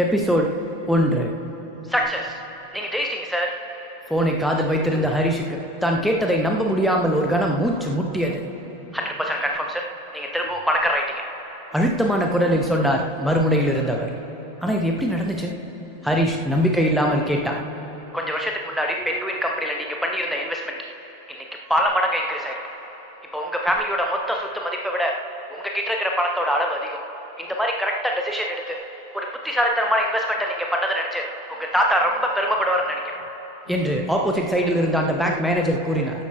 Episode 1. Success. நீங்க ஜெயிச்சிட்டீங்க sir. போனை காதில் வைத்திருந்த ஹரிஷுக்கு தான் கேட்டதை நம்ப முடியாமல் ஒரு கணம் மூச்சு முட்டியது. 100% கன்ஃபார்ம் சார். நீங்க திரும்பவும் பணக்காரர் ஆயிட்டீங்க. அழுத்தமான குரலில் சொன்னார் மறுமுனையில் இருந்தவர். ஆனா இது எப்படி நடந்துச்சு? ஹரிஷ் நம்பிக்கை இல்லாமல் கேட்டார். கொஞ்சம் வருஷத்துக்கு முன்னாடி பென்குயின் கம்பெனில நீங்க பண்ணியிருந்த இன்வெஸ்ட்மெண்ட் இன்னைக்கு பல மடங்கு இன்க்ரீஸ் ஆயிருக்கு. இப்போ உங்க ஃபேமிலியோட மொத்த சொத்து மதிப்பை விட உங்க கிட்ட இருக்கிற பணத்தோட அளவு அதிகம். இந்த மாதிரி கரெக்டா டெசிஷன் எடுத்து ஒரு புத்திசாலித்தனமான இன்வெஸ்ட்மெண்ட்டை நீங்க பண்ணதை நினைச்சு உங்க தாத்தா ரொம்ப பெருமைப்படுவார்னு நினைக்கிறேன் என்று ஆப்போசிட் சைடில் இருந்த அந்த பேங்க் மேனேஜர் கூறினார்.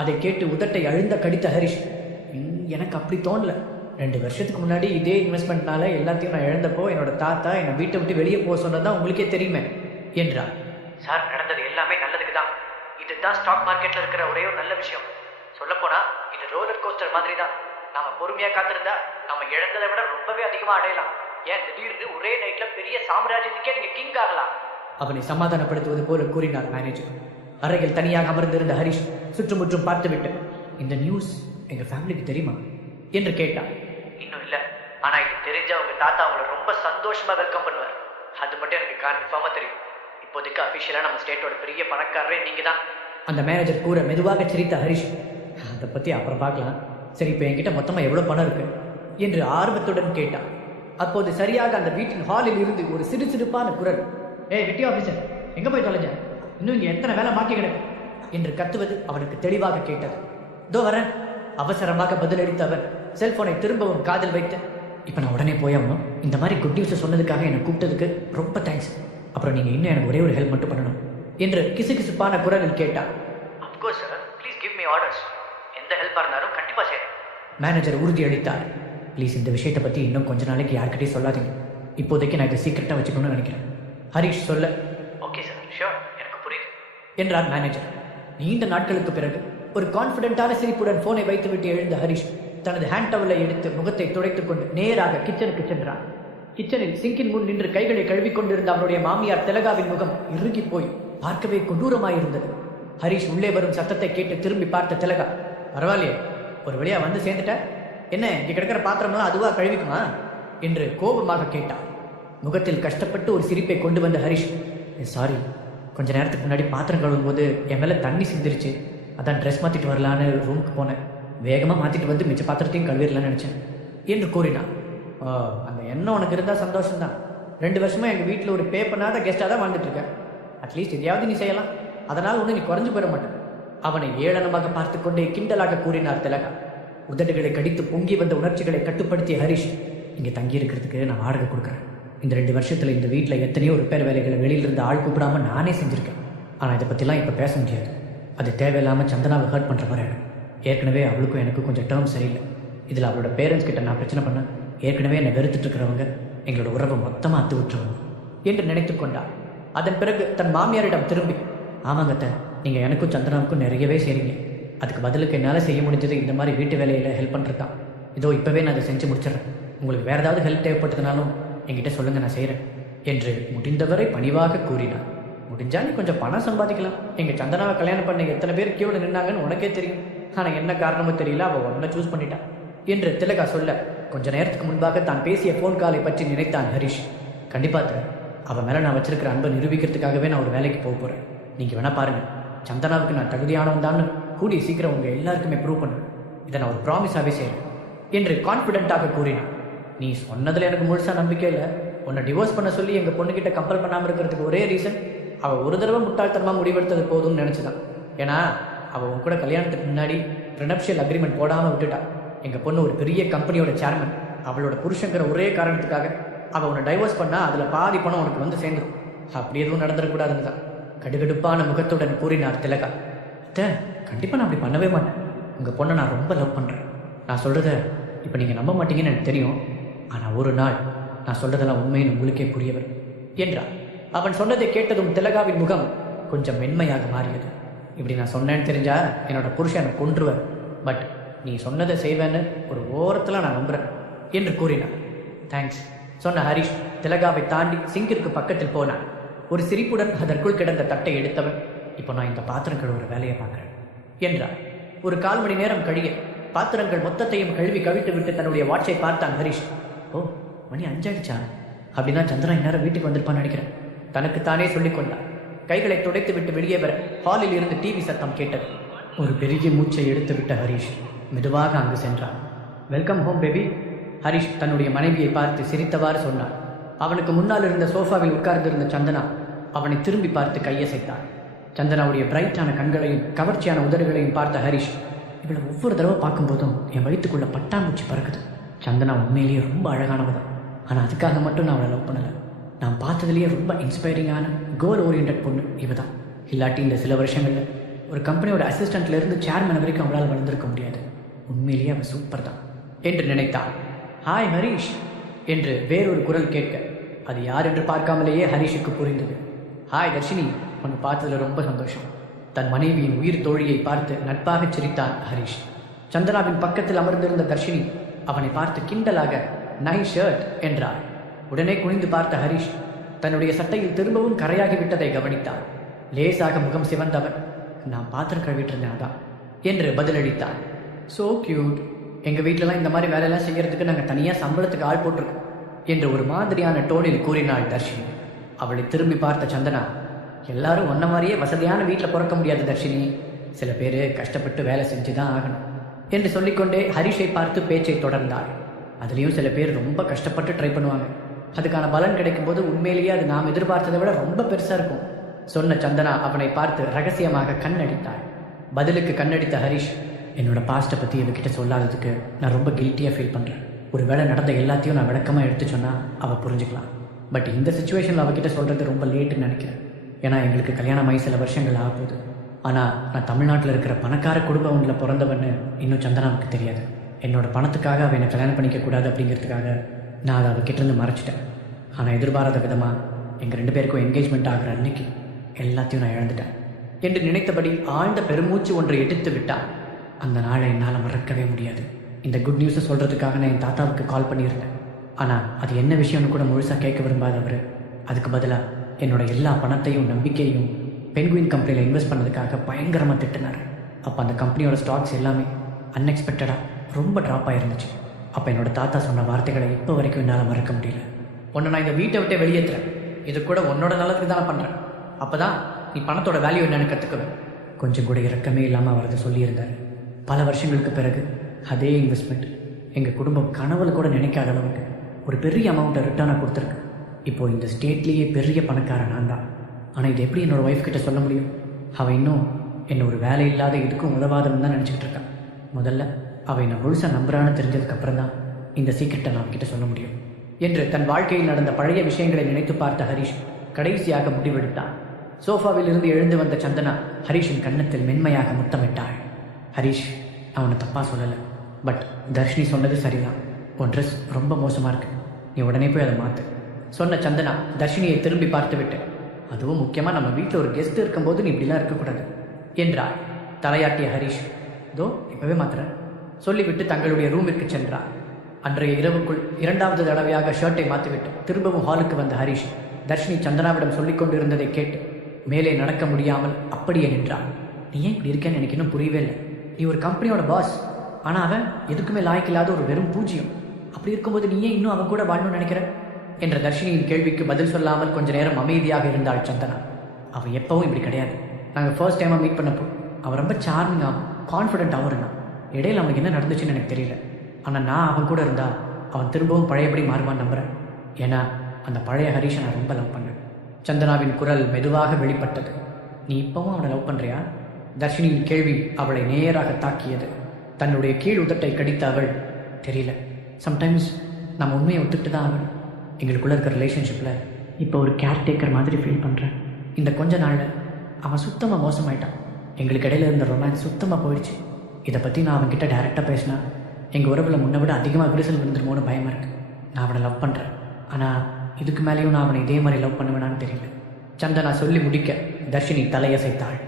அதை கேட்டு உதட்டை அழுந்த கடித்த ஹரிஷ், எனக்கு அப்படி தோணல. 2 வருஷத்துக்கு முன்னாடி இதே இன்வெஸ்ட்மெண்ட்னால எல்லாத்தையும் நான் இழந்தப்போ என்னோட தாத்தா என்னை வீட்டை விட்டு வெளியே போக சொன்னதான் உங்களுக்கே தெரியுமே என்றார். சார், நடந்தது எல்லாமே நல்லதுக்கு தான். இதுதான் ஸ்டாக் மார்க்கெட்ல இருக்கிற ஒரே ஒரு நல்ல விஷயம். சொல்லப்போனா இது ரோலர் கோஸ்டர் மாதிரி தான். நாம பொறுமையா காத்திருந்தா நம்ம இழந்ததை விட ரொம்பவே அதிகமா அடையலாம். ஏன் திடீர்னு ஒரே நைட்ல பெரிய சாம்ராஜ்யத்துக்கே நீங்க கிங் ஆகலாம். அவனை சமாதானப்படுத்துவது போல கூறினார் மேனேஜர். அறையில் தனியாக அமர்ந்திருந்த ஹரிஷ் சுற்றுமுற்றும் பார்த்துவிட்டு, இந்த நியூஸ் எங்க ஃபேமிலிக்கு தெரியுமா என்று கேட்டார். இன்னும் இல்ல, ஆனா இது தெரிஞ்ச உங்க தாத்தா அவங்களை ரொம்ப சந்தோஷமா வெல்கம் பண்ணுவார். அது மட்டும் எனக்கு கன்ஃபார்மா தெரியும். இப்போதைக்கு அபிஷியலா நம்ம ஸ்டேட்டோட பெரிய பணக்காரரே நீங்க தான். அந்த மேனேஜர் கூற மெதுவாக சிரித்த ஹரிஷ், அதை பத்தி அப்புறம் பார்க்கலாம். சரி, இப்போ என்கிட்ட மொத்தமா எவ்வளவு பணம் இருக்கு என்று ஆர்வத்துடன் கேட்டார். அப்போது சரியாக அந்த வீட்டின் ஹாலில் இருந்து ஒரு சிடுசிடுப்பான குரல், வெட்டி ஆபீசர், எங்க போய் தொலைஞ்ச? இன்னும் இங்க எத்தனை வேலை மாட்டி கிடக்கு என்று கத்துவது அவனுக்கு தெளிவாக கேட்டது. இதோ வரேன், அவசரமாக பதிலளித்த அவன் செல்போனை திரும்பவும் காதில் வைத்து, இப்ப நான் உடனே போயாகணும். இந்த மாதிரி குட் நியூஸ் சொன்னதுக்காக என்னை கூப்பிட்டதுக்கு ரொம்ப தேங்க்ஸ். அப்புறம் நீங்க இன்னும் எனக்கு ஒரே ஒரு ஹெல்ப் மட்டும் பண்ணணும் என்று கிசுகிசுப்பான குரலில் கேட்டார். Of course sir, please give me orders. எந்த ஹெல்ப்பா இருந்தாலும் கண்டிப்பா செய்றேன். மேனேஜர் உறுதியளித்தார். ப்ளீஸ் இந்த விஷயத்தை பற்றி இன்னும் கொஞ்ச நாளைக்கு யார்கிட்டையும் சொல்லாதீங்க. இப்போதைக்கு நான் இதை சீக்கிரட்டாக வச்சுக்கணும்னு நினைக்கிறேன். ஹரிஷ் சொல்ல, ஓகே சார், ஷியோர், எனக்கு புரியுது என்றார் மேனேஜர். நீண்ட நாட்களுக்கு பிறகு ஒரு கான்ஃபிடென்ட்டான சிரிப்புடன் போனை வைத்துவிட்டு எழுந்த ஹரிஷ் தனது ஹேண்ட் டவலை எடுத்து முகத்தை துடைத்துக் கொண்டு நேராக கிச்சனுக்கு சென்றார். கிச்சனில் சிங்கின் முன் நின்று கைகளை கழுவிக் கொண்டிருந்த அவருடைய மாமியார் திலகாவின் முகம் இறுகி போய் பார்க்கவே கொடூரமாயிருந்தது. ஹரிஷ் உள்ளே வரும் சத்தத்தை கேட்டு திரும்பி பார்த்த திலகா, பரவாயில்லையே, ஒரு வழியா வந்து சேர்ந்துட்ட, என்ன இங்க கிடக்கிற பாத்திரம்லாம் அதுவா கழுவிக்குமா என்று கோபமாக கேட்டார். முகத்தில் கஷ்டப்பட்டு ஒரு சிரிப்பை கொண்டு வந்த ஹரிஷ், சாரி, கொஞ்ச நேரத்துக்கு முன்னாடி பாத்திரம் கழுவும் போது என் மேலே தண்ணி சிந்திருச்சு, அதான் ட்ரெஸ் மாற்றிட்டு வரலான்னு ரூமுக்கு போனேன். வேகமாக மாற்றிட்டு வந்து மிச்ச பாத்திரத்தையும் கழுவிடலான்னு நினச்சேன் என்று கூறினான். அந்த எண்ணம் உனக்கு இருந்தால் சந்தோஷம்தான். 2 வருஷமாக எங்கள் வீட்டில் ஒரு பே பண்ணாத கெஸ்டாக தான் வாழ்ந்துட்டு இருக்கேன். அட்லீஸ்ட் எதையாவது நீ செய்யலாம், அதனால் ஒன்றும் நீ குறைஞ்சு போயிட மாட்டேன். அவனை ஏளனமாக பார்த்து கொண்டே கிண்டலாக கூறினார் திலகா. உதடுகளை கடித்து பொங்கி வந்த உணர்ச்சிகளை கட்டுப்படுத்திய ஹரிஷ், இங்கே தங்கி இருக்கிறதுக்கு நான் வாடகை கொடுக்குறேன். இந்த 2 வருஷத்தில் இந்த வீட்டில் எத்தனையோ ரிப்பேர் வேலைகளை வெளியிலிருந்து ஆள் கூப்பிடாம நானே செஞ்சுருக்கேன். ஆனால் இதை பற்றிலாம் இப்போ பேச முடியாது. அது தேவையில்லாமல் சந்தனாவை ஹர்ட் பண்ணுற மாதிரி ஆகிடும். ஏற்கனவே அவளுக்கும் எனக்கு கொஞ்சம் டேர்ம் சரியில்லை. இதில் அவளோட பேரண்ட்ஸ் கிட்ட நான் பிரச்சனை பண்ணேன். ஏற்கனவே என்னை வெறுத்துட்டு இருக்கிறவங்க எங்களோட உறவை மொத்தமாக அத்து விட்டுருவாங்க என்று நினைத்து கொண்டார். அதன் பிறகு தன் மாமியாரிடம் திரும்பி, ஆமாங்கத்த, நீங்கள் எனக்கும் சந்தனாவுக்கும் நிறையவே செய்றீங்க. அதுக்கு பதிலுக்கு என்னால் செய்ய முடிஞ்சது இந்த மாதிரி வீட்டு வேலையில் ஹெல்ப் பண்ணுறது தான். இதோ இப்போவே நான் அதை செஞ்சு முடிச்சிடறேன். உங்களுக்கு வேறு ஏதாவது ஹெல்ப் தேவைப்பட்டதுனாலும் என்கிட்ட சொல்லுங்கள், நான் செய்கிறேன் என்று முடிந்தவரை பணிவாக கூறினார். முடிஞ்சா நீ கொஞ்சம் பணம் சம்பாதிக்கலாம். எங்கள் சந்தனாவை கல்யாணம் பண்ண எத்தனை பேர் கீழே நின்னாங்கன்னு உனக்கே தெரியும். ஆனால் என்ன காரணமோ தெரியல, அவள் ஒன்றை சூஸ் பண்ணிட்டான் என்று திலகா சொல்ல, கொஞ்ச நேரத்துக்கு முன்பாக தான் பேசிய ஃபோன் காலை பற்றி நினைத்தான் ஹரிஷ். கண்டிப்பாக அவன் மேலே நான் வச்சிருக்கிற அன்பை நிரூபிக்கிறதுக்காகவே நான் ஒரு வேலைக்கு போக போகிறேன். நீங்கள் வேணா பாருங்கள், சந்தனாவுக்கு நான் தகுதியானவன் தான் கூடிய சீக்கிரம் உங்கள் எல்லாருக்குமே ப்ரூவ் பண்ணுவேன். இதை நான் ஒரு ப்ராமிஸாகவே செய்கிறேன் என்று கான்ஃபிடென்ட்டாக கூறினான். நீ சொன்னதில் எனக்கு முழுசாக நம்பிக்கை இல்லை. உன்னை டிவோர்ஸ் பண்ண சொல்லி எங்கள் பொண்ணுக்கிட்ட கம்பல் பண்ணாமல் இருக்கிறதுக்கு ஒரே ரீசன், அவள் ஒரு தடவை முட்டாள்தனமாக முடிவெடுத்தது போதும்னு நினச்சிதான். ஏன்னா அவள் உன் கூட கல்யாணத்துக்கு முன்னாடி ப்ரெனப்ஷியல் அக்ரிமெண்ட் போடாமல் விட்டுட்டா. எங்கள் பொண்ணு ஒரு பெரிய கம்பெனியோட சேர்மன். அவளோட புருஷங்கிற ஒரே காரணத்துக்காக அவள் உன்னை டைவர்ஸ் பண்ணால் அதில் பாதி பணம் உனக்கு வந்து சேர்ந்துடும். அப்படி எதுவும் நடந்துடக்கூடாதுன்னு தான் கடுகடுப்பான முகத்துடன் கூறினார் திலகா. கண்டிப்பாக நான் அப்படி பண்ணவே மாட்டேன். உங்கள் பொண்ணை நான் ரொம்ப லவ் பண்ணுறேன். நான் சொல்கிறத இப்போ நீங்கள் நம்ப மாட்டீங்கன்னு எனக்கு தெரியும். ஆனால் ஒரு நாள் நான் சொல்கிறதெல்லாம் உண்மைன்னு உங்களுக்கே புரியவர் என்றார். அவன் சொன்னதை கேட்டதும் திலகாவின் முகம் கொஞ்சம் மென்மையாக மாறியது. இப்படி நான் சொன்னேன்னு தெரிஞ்சா என்னோட புருஷனை கொன்றுவர். பட் நீ சொன்னதை செய்வேன்னு ஒரு ஓரத்தில் நான் நம்புகிறேன் என்று கூறினார். தேங்க்ஸ் சொன்ன ஹரிஷ் திலகாவை தாண்டி சிங்கிற்கு பக்கத்தில் போனான். ஒரு சிரிப்புடன் அதற்குள் கிடந்த தட்டை எடுத்தவன், இப்போ நான் இந்த பாத்திரம் கழுவுற வேலையை பார்க்குறேன் என்றார். ஒரு 1/4 மணி நேரம் கழிய பாத்திரங்கள் மொத்தத்தையும் கழுவி கவிட்டு விட்டு தன்னுடைய வாட்சை பார்த்தான் ஹரிஷ். ஓ, மணி 5 ஆயிடுச்சா? அப்படின்னா சந்திரா இந்நேரம் வீட்டுக்கு வந்திருப்பான்னு நினைக்கிறேன். தனக்குத்தானே சொல்லிக் கொண்டார். கைகளை துடைத்து விட்டு வெளியே வர ஹாலில் இருந்து டிவி சத்தம் கேட்டது. ஒரு பெரிய மூச்சை எடுத்து விட்ட ஹரிஷ் மெதுவாக அங்கு சென்றான். Welcome home baby. ஹரிஷ் தன்னுடைய மனைவியை பார்த்து சிரித்தவாறு சொன்னார். அவனுக்கு முன்னால் இருந்த சோஃபாவில் உட்கார்ந்திருந்த சந்தனா அவனை திரும்பி பார்த்து கையசைத்தான். சந்தனாவுடைய பிரைட்டான கண்களையும் கவர்ச்சியான உதடுகளையும் பார்த்த ஹரிஷ், இவளை ஒவ்வொரு தடவை பார்க்கும்போதும் என் வயிற்றுக்குள்ள பட்டாம்பூச்சி பறக்குது. சந்தனா உண்மையிலேயே ரொம்ப அழகானவதான். ஆனால் அதுக்காக மட்டும் நான் அவளை லவ் பண்ணலை. நான் பார்த்ததுலேயே ரொம்ப இன்ஸ்பைரிங்கான கோல் ஓரியன்ட் பொண்ணு இவ தான். இல்லாட்டி இந்த சில வருஷங்களில் ஒரு கம்பெனியோட அசிஸ்டண்ட்லேருந்து சேர்மன் வரைக்கும் அவளால் வளர்ந்துருக்க முடியாது. உண்மையிலேயே அவள் சூப்பர் தான் என்று நினைத்தான். ஹாய் ஹரிஷ் என்று வேறொரு குரல் கேட்க அது யார் என்று பார்க்காமலேயே ஹரிஷுக்கு புரிந்தது. ஹாய் தர்ஷினி, உன்னை பார்த்ததில் ரொம்ப சந்தோஷம். தன் மனைவியின் உயிர் தோழியை பார்த்து நட்பாக சிரித்தான் ஹரிஷ். சந்தனாவின் பக்கத்தில் அமர்ந்திருந்த தர்ஷினி அவனை பார்த்து கிண்டலாக நைஸ் ஷர்ட் என்றார். உடனே குனிந்து பார்த்த ஹரிஷ் தன்னுடைய சட்டையில் திரும்பவும் கரையாகிவிட்டதை கவனித்தார். லேசாக முகம் சிவந்தவன், நான் பாத்திரம் கழுவிட்டு இருந்தேன் அதான் என்று பதிலளித்தான். So cute. எங்கள் வீட்டிலலாம் இந்த மாதிரி வேலையெல்லாம் செய்யறதுக்கு நாங்கள் தனியாக சம்பளத்துக்கு ஆள் போட்டிருக்கோம் என்று ஒரு மாதிரியான டோனில் கூறினாள் தர்ஷினி. அவளை திரும்பி பார்த்த சந்தனா, எல்லாரும் ஒன்ன மாதிரியே வசதியான வீட்டில் பிறக்க முடியாது தர்ஷினி, சில பேர் கஷ்டப்பட்டு வேலை செஞ்சு தான் ஆகணும் என்று சொல்லிக்கொண்டே ஹரிஷை பார்த்து பேச்சை தொடர்ந்தாள். அதுலேயும் சில பேர் ரொம்ப கஷ்டப்பட்டு ட்ரை பண்ணுவாங்க. அதுக்கான பலன் கிடைக்கும்போது உண்மையிலேயே அது நாம் எதிர்பார்த்ததை விட ரொம்ப பெருசாக இருக்கும் சொன்ன சந்தனா அவனை பார்த்து ரகசியமாக கண்ணடித்தாள். பதிலுக்கு கண்ணடித்த ஹரிஷ், என்னோட பாஸ்ட்டை பற்றி இவகிட்ட சொல்லாததுக்கு நான் ரொம்ப கில்ட்டியாக ஃபீல் பண்ணுறேன். ஒரு வேளை நடந்த எல்லாத்தையும் நான் விளக்கமாக எடுத்து சொன்னால் அவள் புரிஞ்சுக்கலாம். பட் இந்த சுச்சுவேஷனில் அவகிட்ட சொல்கிறது ரொம்ப லேட்டுன்னு நினைக்கிறேன். ஏன்னா எங்களுக்கு கல்யாணமாகி சில வருஷங்கள் ஆகுது. ஆனால் நான் தமிழ்நாட்டில் இருக்கிற பணக்கார குடும்பம் ஒன்றில் பிறந்தவன்னு இன்னும் சந்தனாவுக்கு தெரியாது. என்னோட பணத்துக்காக அவள் என்னை கல்யாணம் பண்ணிக்கக்கூடாது அப்படிங்கிறதுக்காக நான் அதை அவகிட்டேருந்து மறைச்சிட்டேன். ஆனால் எதிர்பாராத விதமாக எங்கள் 2 பேருக்கும் என்கேஜ்மெண்ட் ஆகிற அன்னைக்கு எல்லாத்தையும் நான் இழந்துட்டேன் என்று நினைத்தபடி ஆழ்ந்த பெருமூச்சு ஒன்றை எடுத்து விட்டான். அந்த நாளை என்னால் மறக்கவே முடியாது. இந்த குட் நியூஸை சொல்கிறதுக்காக நான் என் தாத்தாவுக்கு கால் பண்ணியிருந்தேன். ஆனால் அது என்ன விஷயம்னு கூட முழுசாக கேட்க விரும்பாத அவர் அதுக்கு பதிலாக என்னோட எல்லா பணத்தையும் நம்பிக்கையும் பென்குயின் கம்பெனியில் இன்வெஸ்ட் பண்ணதுக்காக பயங்கரமாக திட்டினார். அப்போ அந்த கம்பெனியோட ஸ்டாக்ஸ் எல்லாமே அன்எக்ஸ்பெக்டடாக ரொம்ப ட்ராப் ஆகிருந்துச்சு. அப்போ என்னோட தாத்தா சொன்ன வார்த்தைகளை இப்போ வரைக்கும் என்னால் மறக்க முடியல. உன்னை நான் இந்த வீட்டை விட்டே வெளியேற்றுறேன். இது கூட உன்னோட நல்லதுக்கு தானே பண்ணுறேன். அப்போ தான் நீ பணத்தோட வேல்யூ என்னன்னு கற்றுக்குவேன். கொஞ்சம் கூட இறக்கமே இல்லாமல் அவரது சொல்லியிருந்தார். பல வருஷங்களுக்கு பிறகு அதே இன்வெஸ்ட்மெண்ட் எங்கள் குடும்பம் கனவுல கூட நினைக்காத அளவுக்கு ஒரு பெரிய அமௌண்ட்டை ரிட்டர்னாக கொடுத்துருக்கு. இப்போது இந்த ஸ்டேட்லேயே பெரிய பணக்காரன் நான் தான். ஆனால் இது எப்படி என்னோடய ஒய்ஃப் கிட்ட சொல்ல முடியும்? அவள் இன்னும் என்னை ஒரு வேலை இல்லாத இதுக்கும் உதவாதன்னு தான் நினச்சிக்கிட்டு இருக்கான். முதல்ல அவள் என்னை முழுசாக நம்புறான்னு தெரிஞ்சதுக்கப்புறம் தான் இந்த சீக்கிரட்டை நான் அவகிட்ட சொல்ல முடியும் என்று தன் வாழ்க்கையில் நடந்த பழைய விஷயங்களை நினைத்து பார்த்த ஹரிஷ் கடைசியாக முடிவெடுத்தான். சோஃபாவில் இருந்து எழுந்து வந்த சந்தனா ஹரிஷின் கன்னத்தில் மென்மையாக முத்தமிட்டாள். ஹரிஷ், அவனை தப்பாக சொல்லலை. பட் தர்ஷினி சொன்னது சரிதான். உன் ட்ரெஸ் ரொம்ப மோசமாக இருக்கு, நீ உடனே போய் அதை மாற்று சொன்ன சந்தனா தர்ஷினியை திரும்பி பார்த்து விட்டு, அதுவும் முக்கியமாக நம்ம வீட்டில் ஒரு கெஸ்ட் இருக்கும்போது நீ இப்படிலாம் இருக்கக்கூடாது என்றார். தலையாட்டிய ஹரிஷ், இதோ இப்போவே மாத்திரேன் சொல்லிவிட்டு தங்களுடைய ரூமிற்கு சென்றார். அன்றைய இரவுக்குள் 2வது தடவையாக ஷர்ட்டை மாற்றிவிட்டு திரும்பவும் ஹாலுக்கு வந்த ஹரிஷ் தர்ஷினி சந்தனாவிடம் சொல்லிக் கொண்டிருந்ததை கேட்டு மேலே நடக்க முடியாமல் அப்படியே நின்றான். நீ ஏன் இப்படி இருக்கேன்னு எனக்கு இன்னும் புரியவே இல்லை. நீ ஒரு கம்பெனியோட பாஸ், ஆனால் அவன் எதுக்குமே லாய்க்கில்லாத ஒரு வெறும் பூஜ்யம். அப்படி இருக்கும்போது நீ ஏன் இன்னும் அவன் கூட வாழணும்னு நினைக்கிற என்ற தர்ஷினியின் கேள்விக்கு பதில் சொல்லாமல் கொஞ்ச நேரம் அமைதியாக இருந்தாள் சந்தனா. அவன் எப்பவும் இப்படி கிடையாது. நாங்கள் ஃபர்ஸ்ட் டைமாக மீட் பண்ணப்போ அவன் ரொம்ப சார்மிங்காகவும் கான்ஃபிடென்ட்டாகவும் இருந்தான். இடையில் அவனுக்கு என்ன நடந்துச்சுன்னு எனக்கு தெரியல. ஆனால் நான் அவன் கூட இருந்தால் அவன் திரும்பவும் பழையபடி மாறுவான்னு நம்புகிறேன். ஏன்னா அந்த பழைய ஹரிஷை நான் ரொம்ப லவ் பண்ணேன். சந்தனாவின் குரல் மெதுவாக வெளிப்பட்டது. நீ இப்போவும் அவனை லவ் பண்ணுறியா? தர்ஷினியின் கேள்வி அவளை நேராக தாக்கியது. தன்னுடைய கீழ் உதட்டை கடித்த அவள், தெரியல, சம்டைம்ஸ் நம்ம உண்மையை ஒத்துக்கிட்டு தான் ஆகணும். எங்களுக்குள்ளே இருக்கிற ரிலேஷன்ஷிப்பில் இப்போ ஒரு கேர்டேக்கர் மாதிரி ஃபீல் பண்ணுறேன். இந்த கொஞ்ச நாளில் அவன் சுத்தமாக மோசமாயிட்டான். எங்களுக்கு இடையில இருந்த ரொமான்ஸ் சுத்தமாக போயிடுச்சு. இதை பற்றி நான் அவன்கிட்ட டைரெக்டாக பேசினா எங்கள் உறவில் முன்னை விட அதிகமாக விரிசல் விழுந்துருமோன்னு பயமாக இருக்குது. நான் அவனை லவ் பண்ணுறேன். ஆனால் இதுக்கு மேலேயும் நான் அவனை இதே மாதிரி லவ் பண்ணுவேனான்னு தெரியல. சந்தனா சொல்லி முடிக்க தர்ஷினி தலையசைத்தாள்.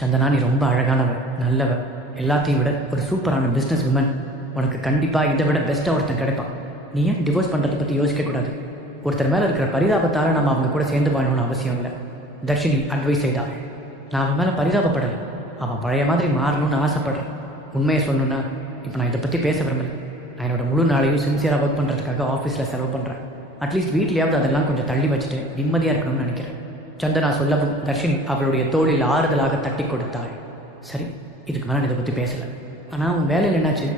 சந்தனா, நீ ரொம்ப அழகானவன், நல்லவன், எல்லாத்தையும் விட ஒரு சூப்பரான பிஸ்னஸ் உமன். உனக்கு கண்டிப்பாக இதை விட பெஸ்ட்டாக ஒருத்தன் கிடைப்பான். நீ ஏன் டிவோர்ஸ் பண்ணுறதை பற்றி யோசிக்கக்கூடாது. ஒருத்தர் மேலே இருக்கிற பரிதாபத்தால் நம்ம அவங்க கூட சேர்ந்து வாழணும்னு அவசியம் இல்லை. தர்ஷினி அட்வைஸ் செய்தாள். நான் அவன் மேலே பரிதாபப்படலை. அவன் பழைய மாதிரி மாறணும்னு ஆசைப்படுறேன். உண்மையை சொல்லணுன்னா இப்போ நான் இதை பற்றி பேச விரும்பலை. நான் என்னோடய முழு நாளையும் சின்சியராக ஒர்க் பண்ணுறதுக்காக ஆஃபீஸில் செலவு பண்ணுறேன். அட்லீஸ்ட் வீட்லேயாவது அதெல்லாம் கொஞ்சம் தள்ளி வச்சுட்டு நிம்மதியாக இருக்கணும்னு நினைக்கிறேன். சந்தனா சொல்லவும் தர்ஷினி அவளுடைய தோளில் ஆறுதலாக தட்டி கொடுத்தாள். சரி, இதுக்கு மேலே இதை பற்றி பேசலை. ஆனால் உன் வேலையில் என்னாச்சு?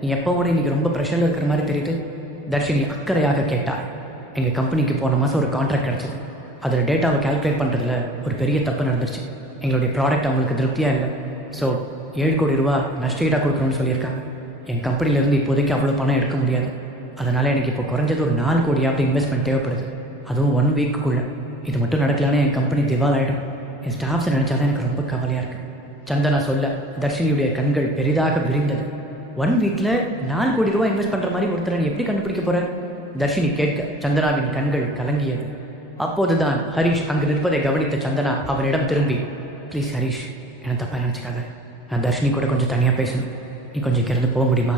நீ எப்போ கூட இன்றைக்கி ரொம்ப ப்ரெஷரில் இருக்கிற மாதிரி தெரியுது. தர்ஷினி அக்கறையாக கேட்டாள். எங்கள் கம்பெனிக்கு போன மாதம் ஒரு கான்ட்ராக்ட் கிடச்சிது. அதில் டேட்டாவை கால்குலேட் பண்ணுறதுல ஒரு பெரிய தப்பு நடந்துருச்சு. எங்களுடைய ப்ராடக்ட் அவங்களுக்கு திருப்தியாக இல்லை. ஸோ 7 கோடி ரூபா நஷ்டஈடாக கொடுக்குறோன்னு சொல்லியிருக்காங்க. என் கம்பெனிலேருந்து இப்போதைக்கு அவ்வளோ பணம் எடுக்க முடியாது. அதனால் எனக்கு இப்போ குறைஞ்சது ஒரு 4 கோடியாவது இன்வெஸ்ட்மெண்ட் தேவைப்படுது, அதுவும் 1 வீக்குக்குள்ளே. இது மட்டும் நடக்கலான்னு என் கம்பெனி திவால் ஆகிடும். என் ஸ்டாஃப்ஸை நினச்சா தான் எனக்கு ரொம்ப கவலையாக இருக்குது. சந்தனா சொல்ல தர்ஷினியுடைய கண்கள் பெரிதாக விரிந்தது. 1 வீக்கில் 4 கோடி ரூபா இன்வெஸ்ட் பண்ணுற மாதிரி ஒருத்தரை நீ எப்படி கண்டுபிடிக்க போகிற? தர்ஷினி கேட்க சந்தனாவின் கண்கள் கலங்கியது. அப்போதுதான் ஹரிஷ் அங்கு நிற்பதை கவனித்த சந்தனா அவனிடம் திரும்பி, ப்ளீஸ் ஹரிஷ், என்ன தப்பாக நினச்சிக்காத. நான் தர்ஷினி கூட கொஞ்சம் தனியாக பேசணும். நீ கொஞ்சம் இங்கிருந்து போக முடியுமா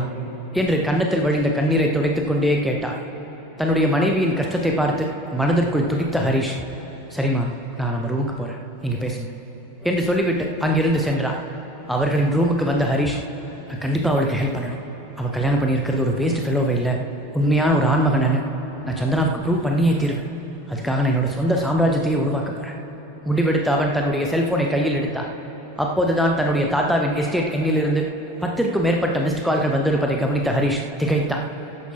என்று கன்னத்தில் வழிந்த கண்ணீரை துடைத்துக் கொண்டே கேட்டாள். தன்னுடைய மனைவியின் கஷ்டத்தை பார்த்து மனதிற்குள் துடித்த ஹரிஷ், சரிம்மா, நான் நம்ம ரூமுக்கு போகிறேன், நீங்கள் பேசுங்க என்று சொல்லிவிட்டு அங்கிருந்து சென்றான். அவர்களின் ரூமுக்கு வந்த ஹரிஷ், நான் கண்டிப்பாக அவளுக்கு ஹெல்ப் பண்ணணும். அவள் கல்யாணம் பண்ணியிருக்கிறது ஒரு வேஸ்ட் ஃபெலோவை இல்லை, உண்மையான ஒரு ஆண்மகனன்னு நான் சந்தனாவுக்கு ப்ரூவ் பண்ணியே தீருவேன். அதுக்காக நான் என்னோட சொந்த சாம்ராஜ்யத்தையே உருவாக்க போகிறேன். முடிவெடுத்து அவன் தன்னுடைய செல்போனை கையில் எடுத்தான். அப்போதுதான் தன்னுடைய தாத்தாவின் எஸ்டேட் எண்ணிலிருந்து 10க்கும் மேற்பட்ட மிஸ்ட் கால்கள் வந்திருப்பதை கவனித்த ஹரிஷ் திகைத்தான்.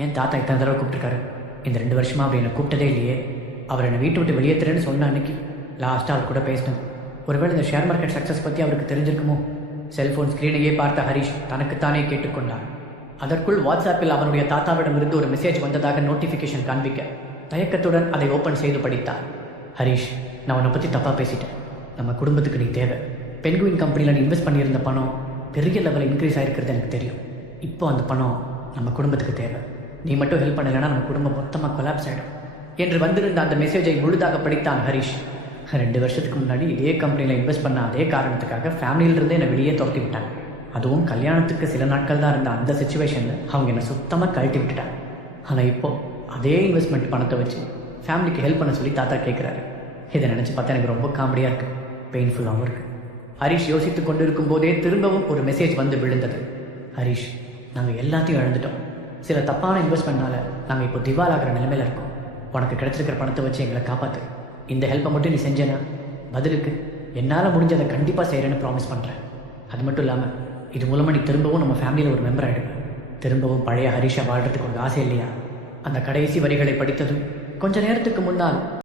ஏன் தாத்தா இத்தனை தடவை கூப்பிட்டுருக்காரு? இந்த 2 வருஷமாக அவர் என்னை கூப்பிட்டதே இல்லையே. அவர் என்னை வீட்டை விட்டு வெளியேற்றுறேன்னு சொன்ன அன்னைக்கு லாஸ்ட்டாக அவர் கூட பேசினது. ஒருவேளை இந்த ஷேர் மார்க்கெட் சக்ஸஸ் பற்றி அவருக்கு தெரிஞ்சிருக்குமோ? செல்போன் ஸ்க்ரீனையே பார்த்த ஹரிஷ் தனக்குத்தானே கேட்டுக்கொண்டான். அதற்குள் வாட்ஸ்அப்பில் அவனுடைய தாத்தாவிடமிருந்து ஒரு மெசேஜ் வந்ததாக நோட்டிஃபிகேஷன் காண்பிக்க தயக்கத்துடன் அதை ஓப்பன் செய்து படித்தான். ஹரிஷ், நான் உன்னை பற்றி தப்பாக பேசிட்டேன். நம்ம குடும்பத்துக்கு நீ தேவை. பென்குயின் கம்பெனியில் நீ இன்வெஸ்ட் பண்ணியிருந்த பணம் பெரிய லெவலில் இன்க்ரீஸ் ஆகிருக்கிறது எனக்கு தெரியும். இப்போ அந்த பணம் நம்ம குடும்பத்துக்கு தேவை. நீ மட்டும் ஹெல்ப் பண்ணலைன்னா நம்ம குடும்பம் மொத்தமாக கொலாப்ஸ் ஆகிடும் என்று வந்திருந்த அந்த மெசேஜை முழுதாக படித்தான் ஹரிஷ். 2 வருஷத்துக்கு முன்னாடி இதே கம்பெனியில் இன்வெஸ்ட் பண்ண அதே காரணத்துக்காக ஃபேமிலியிலிருந்தே என்னை வெளியே துரத்தி விட்டாங்க. அதுவும் கல்யாணத்துக்கு சில நாட்கள் தான் இருந்த அந்த சுச்சுவேஷனில் அவங்க என்னை சுத்தமாக கழட்டி விட்டுட்டாங்க. ஆனால் இப்போது அதே இன்வெஸ்ட்மெண்ட் பணத்தை வச்சு ஃபேமிலிக்கு ஹெல்ப் பண்ண சொல்லி தாத்தா கேட்குறாரு. இதை நினச்சி பார்த்தா எனக்கு ரொம்ப காமெடியாக இருக்குது, பெயின்ஃபுல்லாகவும் இருக்குது. ஹரிஷ் யோசித்து கொண்டிருக்கும் போதே திரும்பவும் ஒரு மெசேஜ் வந்து விழுந்தது. ஹரிஷ், நாங்கள் எல்லாத்தையும் இழந்துட்டோம். சில தப்பான இன்வெஸ்ட்மெண்ட்னால நாங்கள் இப்போ திவால் ஆகிற நிலைமையில் இருக்கோம். உனக்கு கிடைச்சிருக்கிற பணத்தை வச்சு எங்களை காப்பாற்று. இந்த ஹெல்ப்பை மட்டும் நீ செஞ்சேன்னா பதிலுக்கு என்னால் முடிஞ்சதை கண்டிப்பாக செய்கிறேன்னு ப்ராமிஸ் பண்ணுறேன். அது மட்டும் இல்லாமல் இது மூலமாக நீ திரும்பவும் நம்ம ஃபேமிலியில் ஒரு மெம்பர் ஆகிடுவேன். திரும்பவும் பழைய ஹரிஷை வாழ்கிறதுக்கு ஒரு ஆசை இல்லையா? அந்த கடைசி வரிகளை படித்ததும் கொஞ்ச நேரத்துக்கு முன்னால்